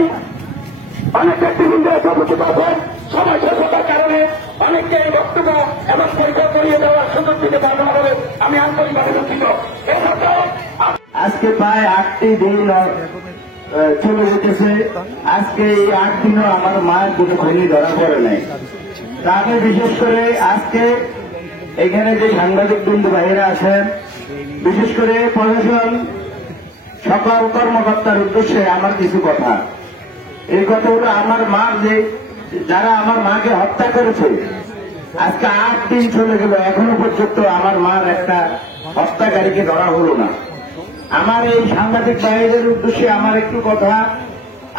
নাই। অনেক ব্যক্তিবৃন্দ উপস্থিত আছেন, সবাই স্বল্পতার কারণে অনেককে এই বক্তব্য এবং পরিচয় করিয়ে দেওয়ার সুযোগ দিতে পারবো না বলে আমি আন্তরিকভাবে দুঃখিত। আজকে প্রায় 8টি দিন চলে যেতেছে। আজকে এই 8 দিনও আমার মায়ের কোনো খনি ধরা পড়ে নাই। তাকে বিশেষ করে আজকে এখানে যে সাংবাদিক বন্ধু ভাইয়েরা আছেন, বিশেষ করে প্রশাসন সকল কর্মকর্তার উদ্দেশ্যে আমার কিছু কথা। এই কথা হলো, আমার মা যে যারা আমার মাকে হত্যা করেছে, আজকে 8 দিন চলে গেল, এখনো পর্যন্ত আমার মার একটা হত্যাকারীকে ধরা হলো না। আমার এই সাংবাদিক ভাইদের উদ্দেশ্যে আমার একটু কথা।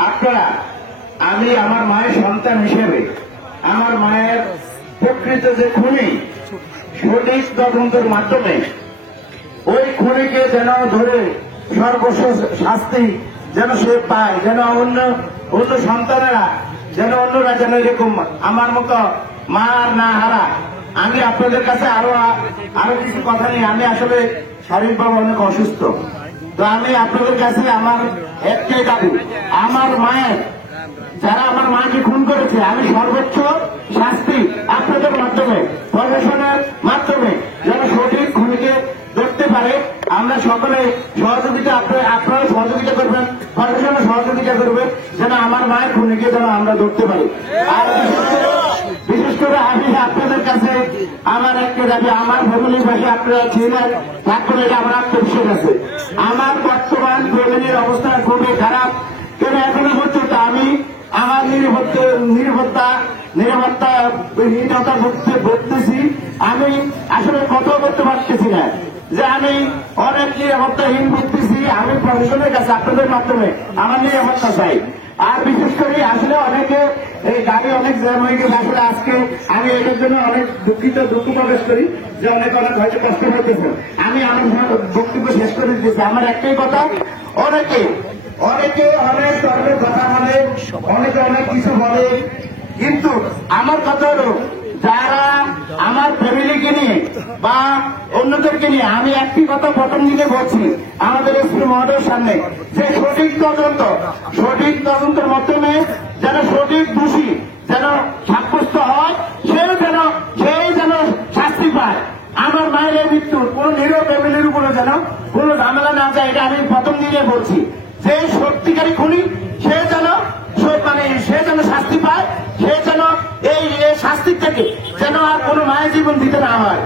আপনারা, আমি আমার মায়ের সন্তান হিসেবে আমার মায়ের প্রকৃত যে খুনি, সঠিক তদন্তের মাধ্যমে ওই খুনিকে যেন ধরে সর্বস্ব শাস্তি যেন সে পায়, যেন অন্য সন্তানেরা যেন অন্যরা যেন এরকম আমার মতো মা না হারা। আমি আপনাদের কাছে আরো কিছু কথা নিয়ে, আমি আসলে শারীরিকভাবে অনেক অসুস্থ, তো আমি আপনাদের কাছে আমার একটাই দাবি, আমার মায়ের যারা আমার মাকে খুন করেছে, আমি সর্বোচ্চ শাস্তি আপনাদের মাধ্যমে, প্রশাসনের মাধ্যমে যেন সঠিক খুনিকে ধরতে পারে। আমরা সকলে সহযোগিতা, আপনারা সহযোগিতা করবেন, প্রশাসনের সহযোগিতা করবে যেন আমার মায়ের খুনিকে যেন আমরা ধরতে পারি। আর বিশেষ করে আমি আপনাদের কাছে আমার একটা দাবি, আমার ফ্যামিলির পাশে আপনারা ছিলেন, তারপরে এটা আমার আত্মবিশ্বাস আছে। আমার বর্তমান ফ্যামিলির অবস্থা খুবই খারাপ, কেন এখনো পর্যন্ত আমি আমার নিরাপত্তাহীনতা ভুগতেছি। আমি আসলে কথা বলতে পারতেছি না যে আমি অনেক নিরাপত্তাহীন ভুগতেছি। আমি প্রশাসনের কাছে আপনাদের মাধ্যমে আমার নিরাপত্তা চাই। আর বিশেষ করে আসলে অনেকে এই গাড়ি অনেক জ্যাম হয়ে গেছে। আসলে আজকে আমি এটার জন্য অনেক দুঃখ প্রকাশ করি যে অনেক হয়তো কষ্ট হইতেছে। আমি আমার বক্তব্য শেষ করে দিতেছি। আমার একটাই কথা, অনেকে অনেক ধরনের কথা বলে, অনেকে অনেক কিছু বলে, কিন্তু আমার কথা হলো, যারা আমার ফ্যামিলিকে নিয়ে বা অন্যদেরকে নিয়ে, আমি একটি কথা প্রথম দিকে বলছি আমাদের এসপি মহোদয়ের সামনে, যে সঠিক তদন্তের মাধ্যমে যেন সঠিক দোষী যেন সাব্যস্ত হয়, সেই যেন শাস্তি পায়। আমার মায়ের মৃত্যুর কোন নিরীহ ফ্যামিলির উপরে যেন কোন ঝামেলা না যায়, এটা আমি প্রথম দিকে বলছি। যে সত্যিকারী খুনি সে যেন শাস্তি পায়, সে যেন এই শাস্তির থেকে যেন আর কোন মায়ের জীবন দিতে না হয়।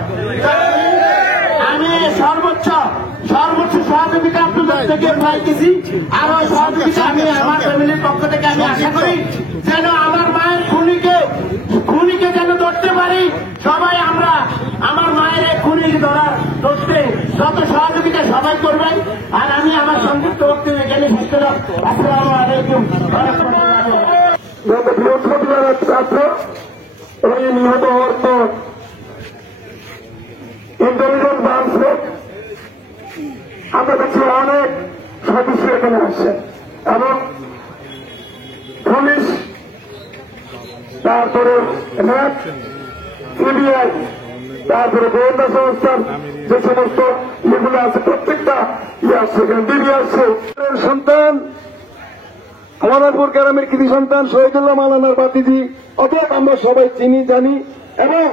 আমি সর্বোচ্চ সহযোগিতা আপনাদের থেকে পাইতেছি। আর ওই সহযোগিতা আমি আমার ফ্যামিলির পক্ষ থেকে আমি আশা করি যেন আমার মায়ের খুনিকে যেন ধরতে পারি। সবাই আমরা আমার মায়ের খুনিকে ধরতে যত সহযোগিতা সবাই করবেন। আর আমি আমার সংযুক্ত বক্তব্য এখানে শেষ করলাম। আসসালামু আলাইকুম। গত বৃহস্পতিবার ছাত্র এবং নিহত হওয়ার পর ইন্টেলিজেন্স ব্রাঞ্চে আমরা দেখছি অনেক সদস্য এখানে আসছেন এবং পুলিশ, তারপরে র্যাব, সিবিআই, তারপরে গোয়েন্দা সংস্থার যে সমস্ত ইয়েগুলো আছে, প্রত্যেকটা আসছে, ডিবি আসছে। সন্তান আমাদেরপুর গ্রামের কৃতি সন্তান শহীদুল্লাহ মাওলানার বাতিজি, অতএব আমরা সবাই চিনি জানি। এবং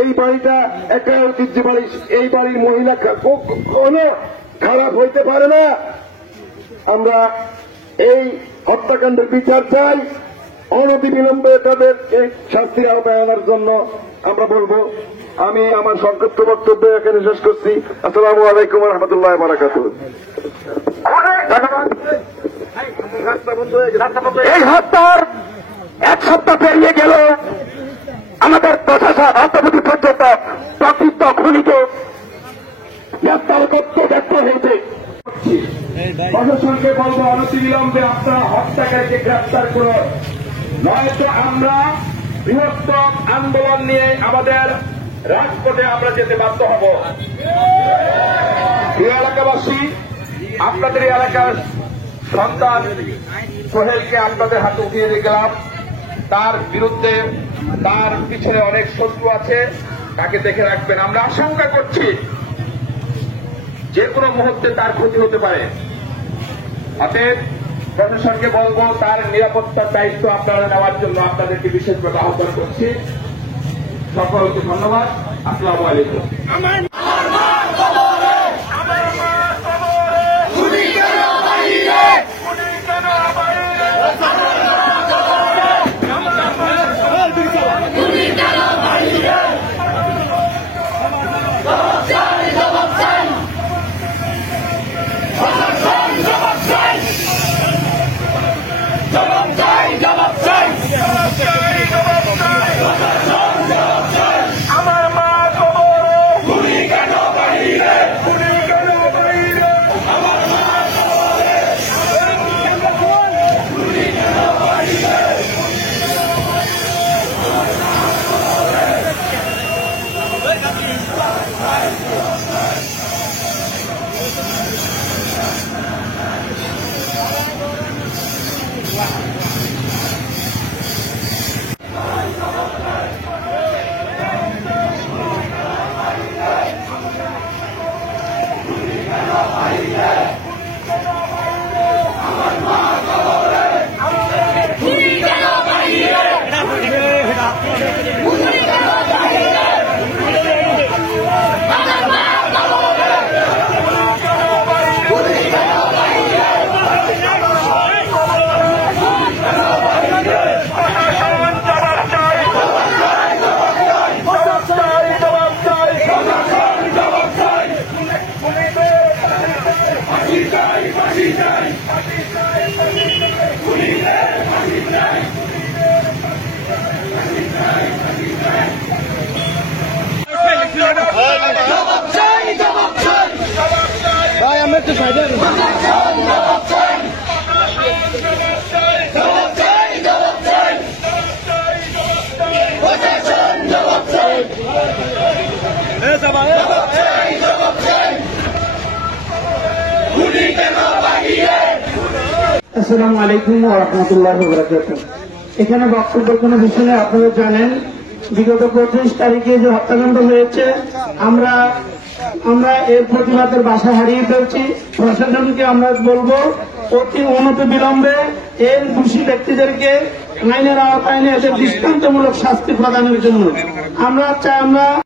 এই বাড়িটা একটা ঐতিহ্য বাড়ি, এই বাড়ির মহিলা কোনো খারাপ হইতে পারে না। আমরা এই হত্যাকাণ্ডের বিচার চাই, অনতিবিলম্বে তাদেরকে শাস্তির আওতায় আনার জন্য আমরা বলবো। আমি আমার সংক্ষিপ্ত বক্তব্য এখানে শেষ করছি। আসসালামু আলাইকুম রহমতুল্লাহ বারাকাতুহু। এই হত্যার 1 সপ্তাহ পেরিয়ে গেল, আমাদের প্রশাসন অন্তর্বর্তী পর্যন্ত প্রকৃত খুনিকে গ্রেপ্তার করতে ব্যর্থ হয়েছে। প্রশাসনকে বলবো, অনতিবিলম্বে আপনারা হত্যাকারীকে গ্রেপ্তার করুন, নয়তো আমরা বৃহত্তম আন্দোলন নিয়ে আমাদের রাজপথে আমরা যেতে বাধ্য হব। এই এলাকাবাসী, আপনাদের এলাকার সন্তান সোহেলকে আপনাদের হাতে উঠিয়ে দিয়ে গেলাম। তার বিরুদ্ধে, তার পিছনে অনেক শত্রু আছে, তাকে দেখে রাখবেন। আমরা আশঙ্কা করছি যে কোনো মুহূর্তে তার ক্ষতি হতে পারে। অতএব প্রশাসনকে বলবো তার নিরাপত্তার দায়িত্ব আপনারা নেওয়ার জন্য আপনাদেরকে বিশেষভাবে আহ্বান করছি। সকলকে ধন্যবাদ। আসসালামু আলাইকুম। আমার মা কবরে গুলি কেন বাইরে, গুলি কেন বাইরে, আমার মা কবরে গুলি কেন বাইরে। ভাই আমরা একটু সাইডে আসসালামু আলাইকুম ওয়া রাহমাতুল্লাহি ওয়া বারাকাতুহু। এখানে বক্তব্যের কোনো বিষয় নেই। আপনারা জানেন বিগত 25 তারিখে যে হত্যাকাণ্ড হয়েছে, আমরা এর প্রতিবাদের বাসা হারিয়ে ফেলছি। প্রশাসনকে আমরা বলবো অতি অনতিবিলম্বে এর দোষী ব্যক্তিদেরকে আইনের আওতায় এনে এদের দৃষ্টান্তমূলক শাস্তি প্রদানের জন্য আমরা